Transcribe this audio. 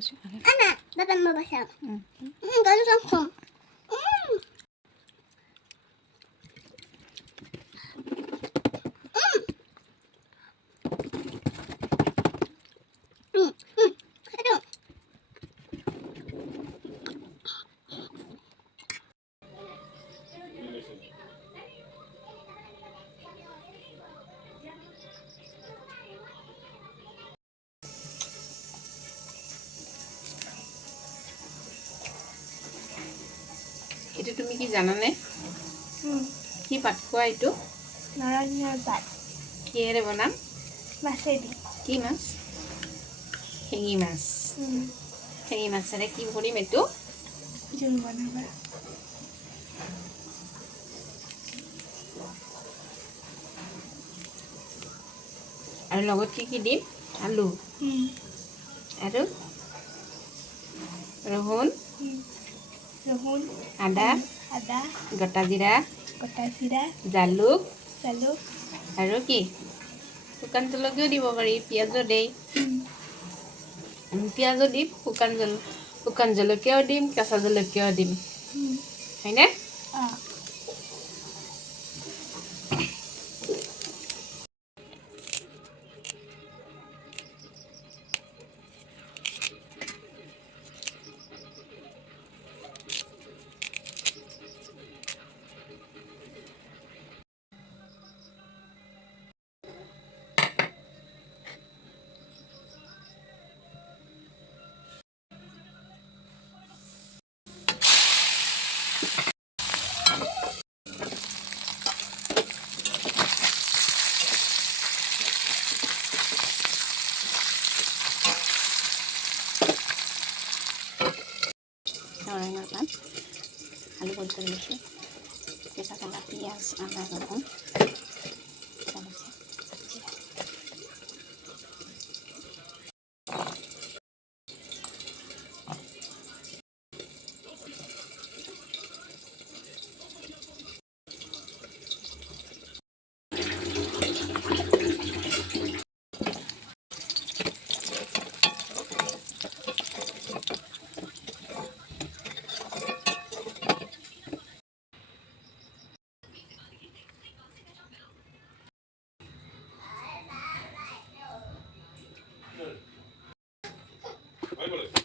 Anak, dapat mo ba siya? Ganun ako. Ito. এইটো তুমি কি জানানে কি পাত খোৱা এইটো নৰসিংহৰ পাত কিহেৰে বনাম মাছেদি কি মাছ শিঙি মাছ শিঙি মাছেৰে কি কৰিম এইটো জোল বনাবা আৰু লগত কি দিম আলু আৰু ৰহুন আদা গোটা জিৰা জালুক আৰু কি শুকান জলকীয়াও দিব পাৰি পিঁয়াজো দেই পিঁয়াজো দিম শুকান জলকীয়াও দিম কেঁচা জলকীয়াও দিম হয়নে নৰসিংহৰ পাত আলু বইল কৰি লৈছোঁ কেঁচা জ্বালা পিঁয়াজ আদা ৰহুন Ahí, vale.